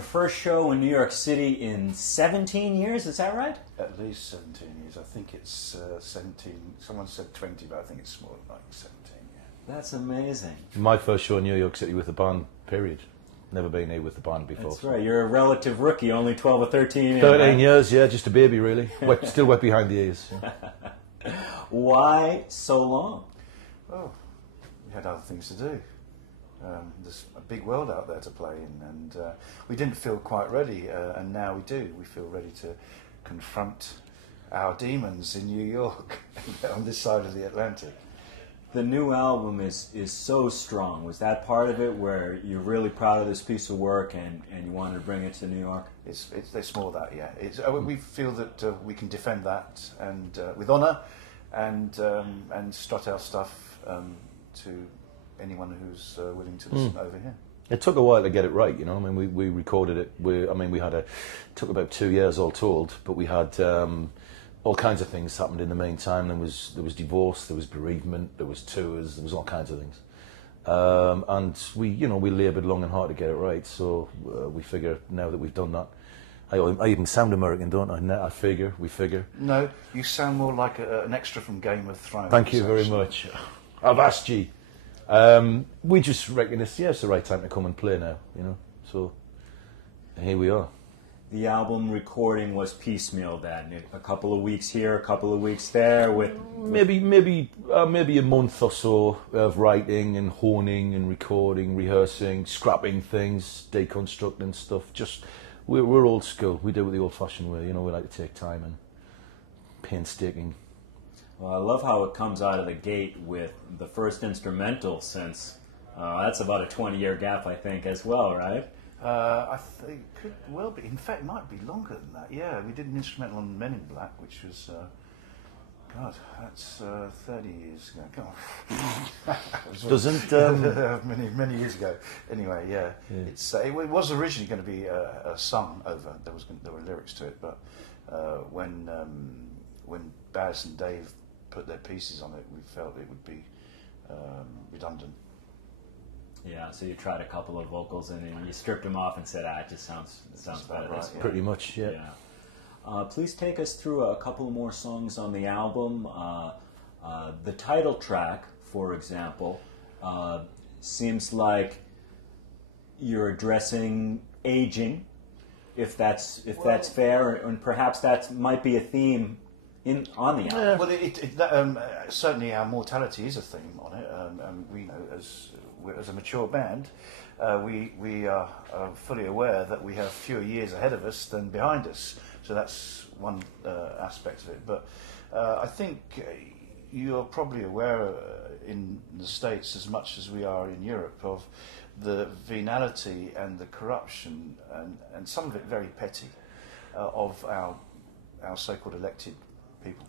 your first show in New York City in 17 years, is that right? At least 17 years. I think it's 17. Someone said 20, but I think it's more like 17, yeah. That's amazing. My first show in New York City with the band, period. Never been here with the band before. That's right. You're a relative rookie, only 12 or 13. 13 years, yeah, just a baby, really. Still wet behind the ears. Yeah. Why so long? Oh, we had other things to do. There's a big world out there to play in, and we didn't feel quite ready, and now we do. We feel ready to confront our demons in New York on this side of the Atlantic. The new album is so strong. Was that part of it, where you're really proud of this piece of work and you wanted to bring it to New York? It's more that, yeah. We feel that we can defend that and with honour, and strut our stuff to anyone who's willing to listen over here. It took a while to get it right, you know. I mean, we recorded it. It took about 2 years all told, but we had all kinds of things happened in the meantime. There was divorce, there was bereavement, there was tours, there was all kinds of things, and we laboured long and hard to get it right. So we figure now that we've done that, I even sound American, don't I? We figure. No, you sound more like an extra from Game of Thrones. Thank you very much. I've asked you. We just reckon it's the right time to come and play now, you know. So here we are. The album recording was piecemeal then, a couple of weeks here, a couple of weeks there, with maybe a month or so of writing and honing and recording, rehearsing, scrapping things, deconstructing stuff. Just we're old school. We do it the old-fashioned way, you know. We like to take time and painstaking. Well, I love how it comes out of the gate with the first instrumental, since that's about a 20-year gap, I think, as well, right? I think it could well be. In fact, it might be longer than that. Yeah, we did an instrumental on Men in Black, which was, God, that's 30 years ago. God. Doesn't many years ago. Anyway, yeah. It was originally going to be a song over. There were lyrics to it, but when Baz and Dave put their pieces on it, we felt it would be redundant. Yeah, so you tried a couple of vocals and then you stripped them off and said, it just sounds better. Right, this way. Pretty much, yeah. Please take us through a couple more songs on the album. The title track, for example, seems like you're addressing aging, if that's fair, and perhaps that might be a theme on the album. Well, certainly our mortality is a theme on it. We know as a mature band, we are fully aware that we have fewer years ahead of us than behind us. So that's one aspect of it. But I think you're probably aware in the States, as much as we are in Europe, of the venality and the corruption, and some of it very petty, of our so-called elected people,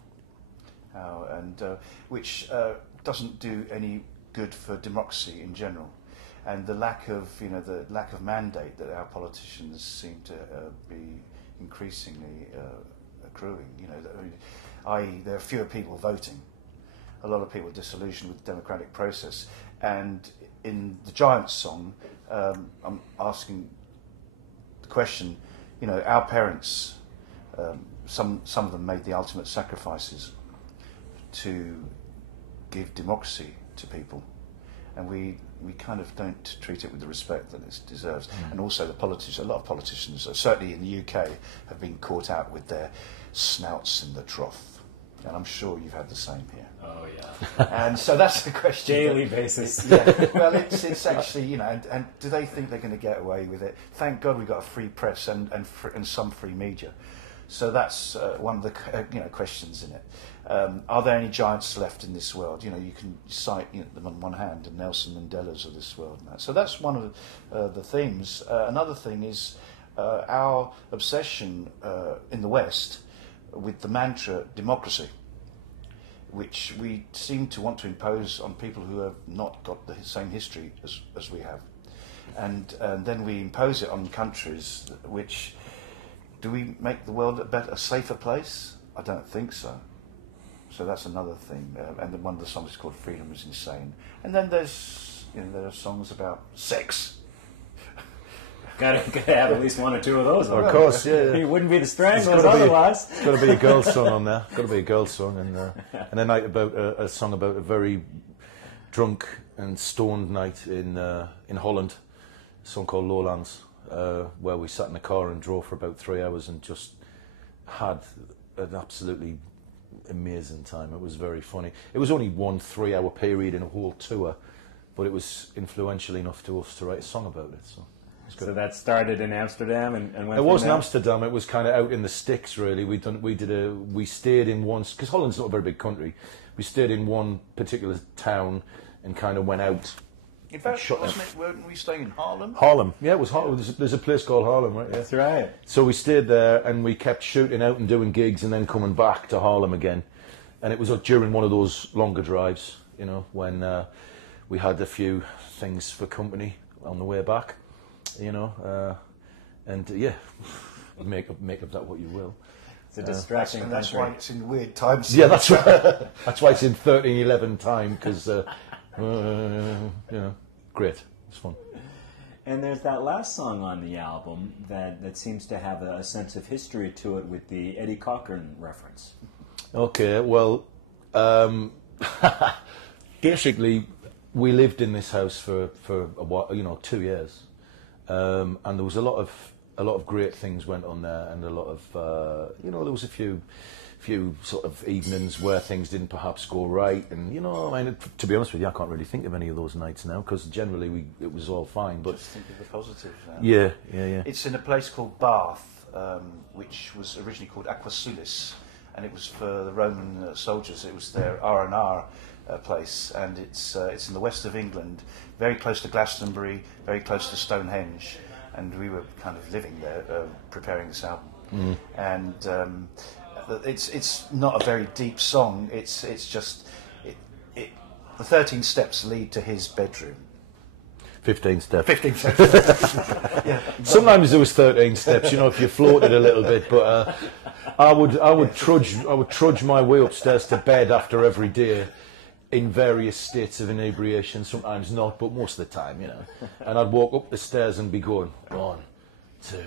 which doesn't do any good for democracy in general, and the lack of mandate that our politicians seem to be increasingly accruing. I.e., there are fewer people voting. A lot of people are disillusioned with the democratic process, and in the Giants song, I'm asking the question. Our parents, some of them made the ultimate sacrifices to give democracy to people, and we kind of don't treat it with the respect that it deserves. And also a lot of politicians, certainly in the UK, have been caught out with their snouts in the trough, and I'm sure you've had the same here. Oh yeah. And so that's the question. Daily basis. Yeah. Well, it's actually, and do they think they're going to get away with it? Thank God we've got a free press and some free media. So that's one of the questions in it. Are there any giants left in this world? You can cite them on one hand, and Nelson Mandela's of this world. And that. So that's one of the themes. Another thing is our obsession in the West with the mantra democracy, which we seem to want to impose on people who have not got the same history as we have. And then we impose it on countries which... Do we make the world a safer place? I don't think so. So that's another thing. And one of the songs is called "Freedom is Insane." And then there are songs about sex, Gotta have at least one or two of those. Of course, yeah. He wouldn't be the Stranglers otherwise. It's got to be a girl song on there. Got to be a girl song, and a night about a song about a very drunk and stoned night in Holland. A song called Lowlands, where we sat in the car and drove for about 3 hours and just had an absolutely amazing time. It was very funny. It was only 1 3-hour period in a whole tour, but it was influential enough to us to write a song about it. So that started in Amsterdam and went. It wasn't Amsterdam. It was kind of out in the sticks, really. We stayed in one, because Holland's not a very big country. We stayed in one particular town and kind of went out. In fact, weren't we staying in Harlem? Harlem, yeah, it was Harlem. There's a place called Harlem, right? Yeah. That's right. So we stayed there and we kept shooting out and doing gigs and then coming back to Harlem again. And it was during one of those longer drives, you know, when we had a few things for company on the way back, you know, and yeah, make of that what you will. It's a distracting. That's why it's in weird times. Yeah, that's right. That's why it's in 1311 time, because you know, great, it's fun. And there's that last song on the album that seems to have a sense of history to it with the Eddie Cochran reference. Okay, well, basically, we lived in this house for a while, you know, 2 years, and there was a lot of great things went on there, and a lot of you know, there was a few sort of evenings where things didn't perhaps go right, and you know, I mean, to be honest with you, I can't really think of any of those nights now, because generally it was all fine. But just think of the positives now. Yeah. It's in a place called Bath, which was originally called Aquasulis, and it was for the Roman soldiers. It was their R&R place, and it's in the west of England, very close to Glastonbury, very close to Stonehenge, and we were kind of living there preparing this album. And it's not a very deep song. It's just the 13 steps lead to his bedroom. 15 steps. 15 steps. Yeah. Sometimes there was 13 steps, you know, if you floated a little bit. But I would trudge my way upstairs to bed after every day, in various states of inebriation. Sometimes not, but most of the time, you know. And I'd walk up the stairs and be going 1, 2,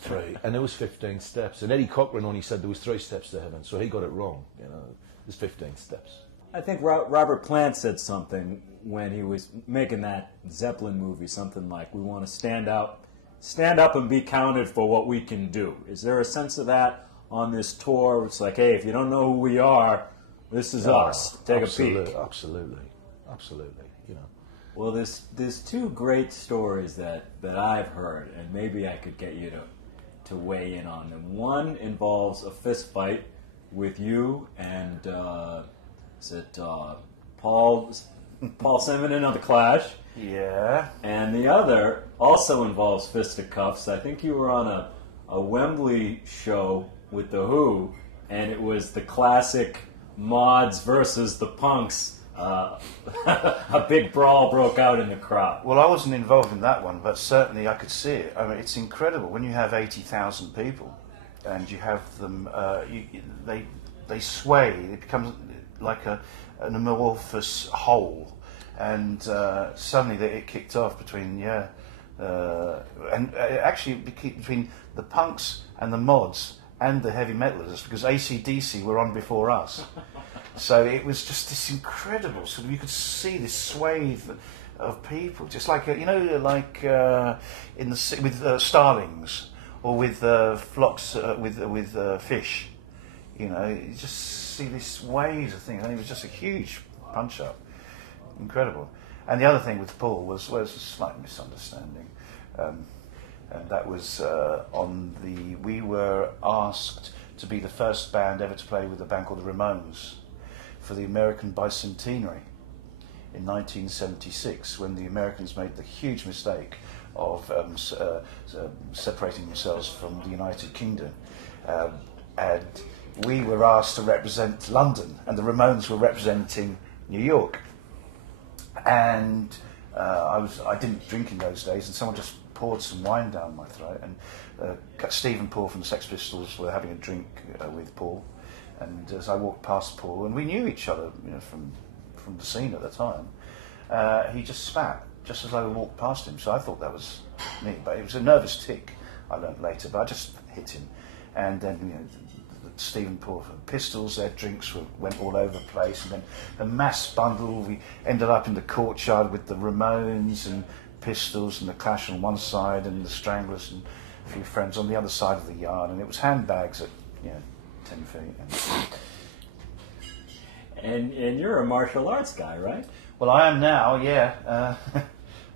3, and there was 15 steps. And Eddie Cochran only said there was 3 steps to heaven, so he got it wrong. You know, there's 15 steps. I think Robert Plant said something when he was making that Zeppelin movie, something like, "We want to stand up and be counted for what we can do." Is there a sense of that on this tour? It's like, hey, if you don't know who we are, this is us. Take a peek. Absolutely. You know. Well, there's 2 great stories that I've heard, and maybe I could get you to weigh in on them. One involves a fist fight with you and is it Paul Simonon of the Clash? Yeah. And the other also involves fisticuffs. I think you were on a Wembley show with the Who, and it was the classic mods versus the punks. A big brawl broke out in the crowd. Well, I wasn't involved in that one, but certainly I could see it. I mean, it's incredible when you have 80,000 people and you have them. They sway. It becomes like an amorphous whole, and suddenly it kicked off between and actually between the punks and the mods and the heavy metalers, because AC/DC were on before us. So it was just this incredible sort of, you could see this swathe of people, just like in the with starlings or with flocks with fish. You know, you just see this waves of things, and it was just a huge punch up, incredible. And the other thing with Paul was a slight misunderstanding, and that was we were asked to be the first band ever to play with a band called the Ramones for the American Bicentenary in 1976, when the Americans made the huge mistake of separating themselves from the United Kingdom. And we were asked to represent London, and the Ramones were representing New York. And I didn't drink in those days, and someone just poured some wine down my throat. And Steve and Paul from the Sex Pistols were having a drink with Paul. And as I walked past Paul, and we knew each other, you know, from the scene at the time, he just spat just as I walked past him. So I thought that was me, but it was a nervous tick. I learned later, but I just hit him, and then Stephen poured pistols. Their drinks went all over the place, and then a mass bundle. We ended up in the courtyard with the Ramones and Pistols and the Clash on one side, and the Stranglers and a few friends on the other side of the yard, and it was handbags at 10 feet. And you're a martial arts guy, right? Well, I am now. Yeah,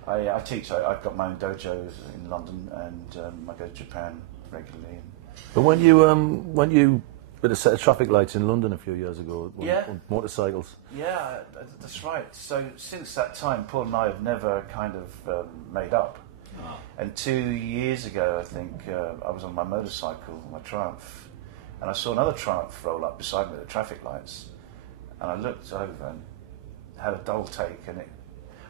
I teach. I've got my own dojo in London, and I go to Japan regularly. But when you with a set of traffic lights in London a few years ago, on motorcycles. Yeah, that's right. So since that time, Paul and I have never kind of made up. Oh. And 2 years ago, I think, I was on my motorcycle, my Triumph, and I saw another Triumph roll up beside me at the traffic lights. And I looked over and had a double take, and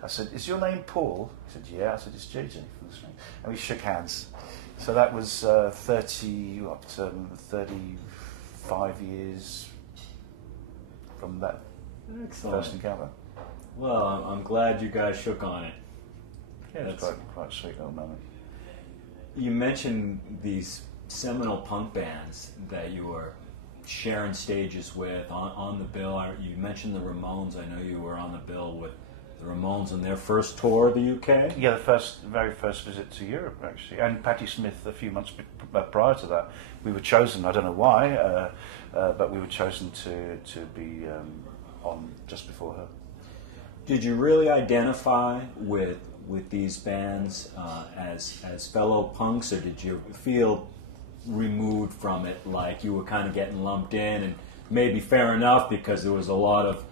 I said, "Is your name Paul?" He said, "Yeah." I said, "It's JJ from the String." And we shook hands. So that was 35 years from that first encounter. Well, I'm glad you guys shook on it. Yeah, that's quite a sweet little moment. You mentioned these seminal punk bands that you were sharing stages with on the bill. You mentioned the Ramones. I know you were on the bill with the Ramones in their first tour of the UK. Yeah, very first visit to Europe, actually. And Patti Smith, a few months prior to that, we were chosen. I don't know why, but we were chosen to be on just before her. Did you really identify with these bands as fellow punks, or did you feel removed from it, like you were kind of getting lumped in, and maybe fair enough because there was a lot of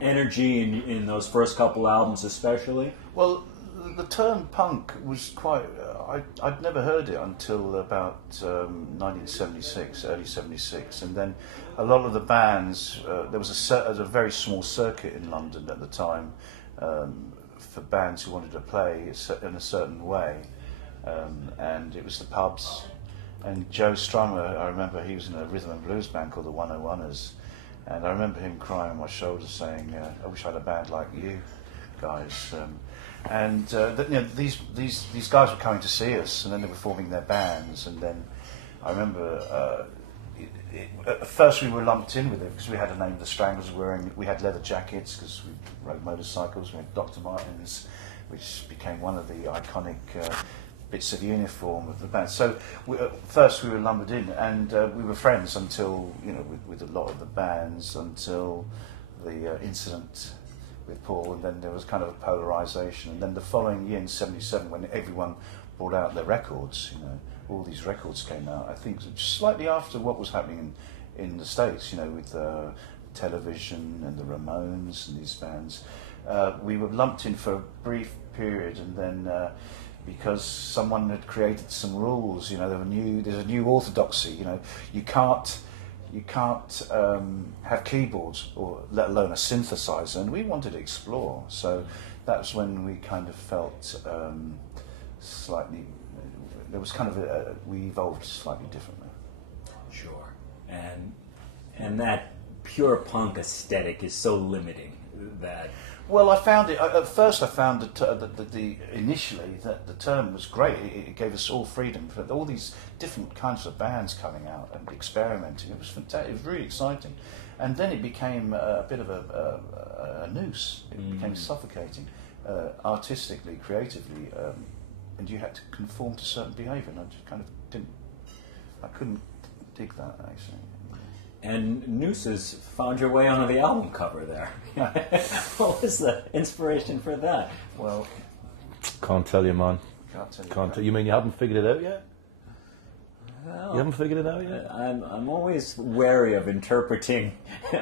energy in those first couple albums especially? Well, the term punk was quite... I'd never heard it until about 1976, early 76, and then a lot of the bands, there was a very small circuit in London at the time for bands who wanted to play in a certain way, and it was the pubs. And Joe Strummer, I remember he was in a rhythm and blues band called the 101ers, and I remember him crying on my shoulder saying, "I wish I had a band like you guys." These guys were coming to see us, and then they were forming their bands. And then I remember at first we were lumped in with it because we had a name, the Stranglers. We had leather jackets because we rode motorcycles. We had Dr. Martens, which became one of the iconic bits of uniform of the band. So first we were lumbered in, and we were friends until, with a lot of the bands, until the incident with Paul, and then there was kind of a polarisation. And then the following year in '77, when everyone brought out their records, all these records came out, I think slightly after what was happening in the States, with Television and the Ramones and these bands. We were lumped in for a brief period, and then because someone had created some rules, there's a new orthodoxy, you can't have keyboards, or let alone a synthesizer, and we wanted to explore. So that's when we kind of felt slightly, there was kind of we evolved slightly differently. Sure. And that pure punk aesthetic is so limiting that... Well, I found it, at first I found initially that the term was great. It gave us all freedom for all these different kinds of bands coming out and experimenting. It was fantastic, it was really exciting. And then it became a bit of a noose. It became suffocating, artistically, creatively, and you had to conform to certain behaviour, and I just kind of I couldn't dig that, actually. And Nooses found your way onto the album cover there. What was the inspiration for that? Well, can't tell you, man. Can't tell you. You mean you haven't figured it out yet? Well, you haven't figured it out yet? I'm always wary of interpreting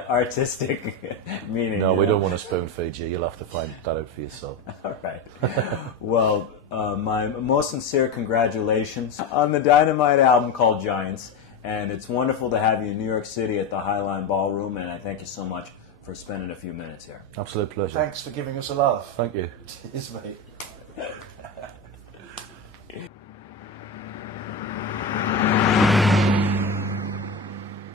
artistic meaning. No, we don't want to spoon feed you. You'll have to find that out for yourself. All right. Well, my most sincere congratulations on the Dynamite album called Giants. And it's wonderful to have you in New York City at the Highline Ballroom, and I thank you so much for spending a few minutes here. Absolute pleasure. Thanks for giving us a laugh. Thank you. Cheers, mate.